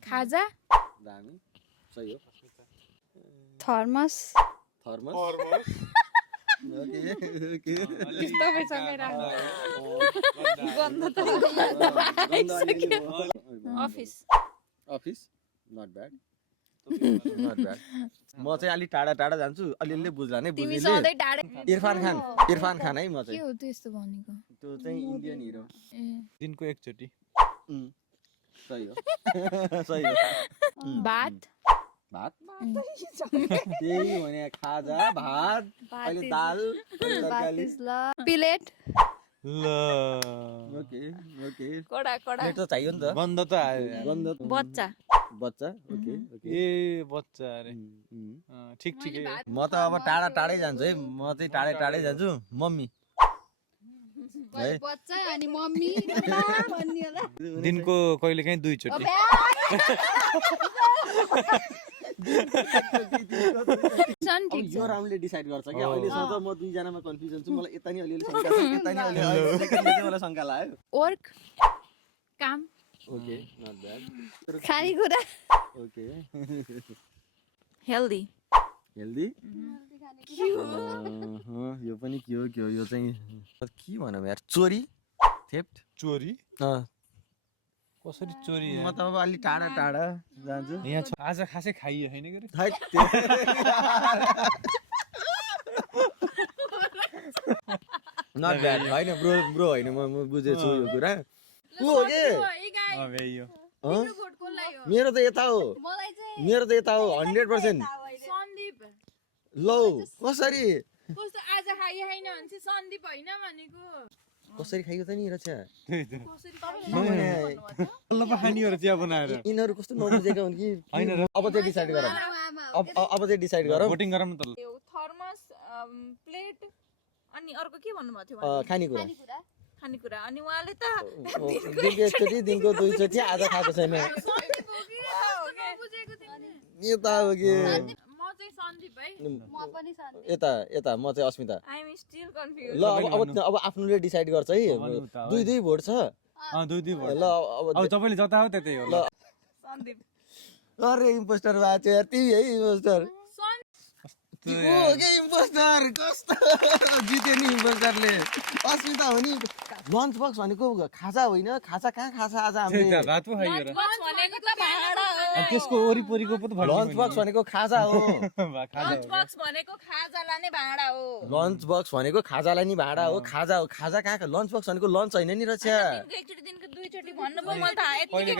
खाजा दामी सही हो थर्मस थर्मस ओके ओके तपाईँसँगै राख्नु गन्ध त office office not bad not bad म चाहिँ अलि टाढा टाढा जान्छु अलिअलि बुझ्ला नै तिमी बुझ्ने सधैँ टाढा इरफान खान है म के चाहिँ हो त यस्तो भनेको त्यो चाहिँ इन्डियन हिरो ए दिनको एकचोटि सही हो सही हो भात भात त्यही भने खाजा भात अहिले दाल तरकारी प्लेट ल ओके ओके कडा कडा प्लेट त चाहियो नि त गन्ध त आयो गन्ध बच्चा बच्चा ओके ओके ए बच्चा अरे ठिक ठिकै हो म त अब टाढा टाढै जान्छु है म चाहिँ टाढै टाढै जान्छु मम्मी है बच्चा अनि मम्मी भन्ने होला दिनको कहिलेकाहीँ दुईचोटि अब यो राउन्डले डिसाइड गर्छ कि अहिलेसम्म त म दुईजनामा कन्फ्युजन छु मलाई यता नि अलिअलि शङ्का छ यता नि अलिअलि सेकेन्डमा चाहिँ मलाई शङ्का लाग्यो वर्क काम ओके नट ब्याड खानेकुरा ओके हेल्दी हेल्दी यो पनि के हो यो चाहिँ के भनौँ यार चोरी थेफ्ट चोरी अँ कसरी चोरी म त अब अलि टाढा टाढा जान्छु यहाँ आज खासै खाइयो होइन के अरे नट ब्याड होइन ब्रो ब्रो होइन म बुझेछु यो कुरा ऊ हो के अबे यो अँ? मेरो त यता हो मेरो त यता हो 100% सन्दीप लौ कसरी कस्तो आज खाइ होइन भने चाहिँ सन्दीप होइन भनेको कसरी खाइयो त नि रक्षा बल्ल पो खाने हो र चिया बनाएर यिनीहरू कस्तो नबुझेका हुन् कि होइन र अब चाहिँ डिसाइड गरौँ अब चाहिँ डिसाइड गरौँ भोटिङ गरौँ न त थर्मस प्लेट अनि अर्को के भन्नुभएको थियो खानेकुरा खानेकुरा अनि उहाँले त दिनको एकचोटि दिनको दुईचोटि आज खाएको छैन यता हो कि म चाहिँ सन्दीप है यता यता म चाहिँ अस्मिता आई एम स्टिल कन्फ्युज ल अब आफ्नोले डिसाइड गर्छ है दुई दुई भोट छ दुई दुई भयो ल अब तपाईँले जता हो त्यतै हो ल सन्दीप अरे इम्पोस्टर भएको छ यार तिमी है इम्पोस्टर इम्पोस्टर कस्तो जित्यो नि इम्पोस्टरले अस्मिता हो नि लन्च बक्स भनेको खाजा होइन खाजा कहाँ खाजा आज हामीले भात पो खाइयो र भनेको त भाँडा हो त्यसको वरिपरिको पो त लन्च बक्स भनेको खाजा हो लन्च बक्स भनेको खाजालाई नै भाँडा हो लन्च बक्स भनेको खाजालाई नि भाडा हो खाजा हो खाजा कहाँ लन्च बक्स भनेको लन्च होइन नि रहेछ एकचोटि दिनको दुईचोटि भन्नु पो मलाई थाहा यति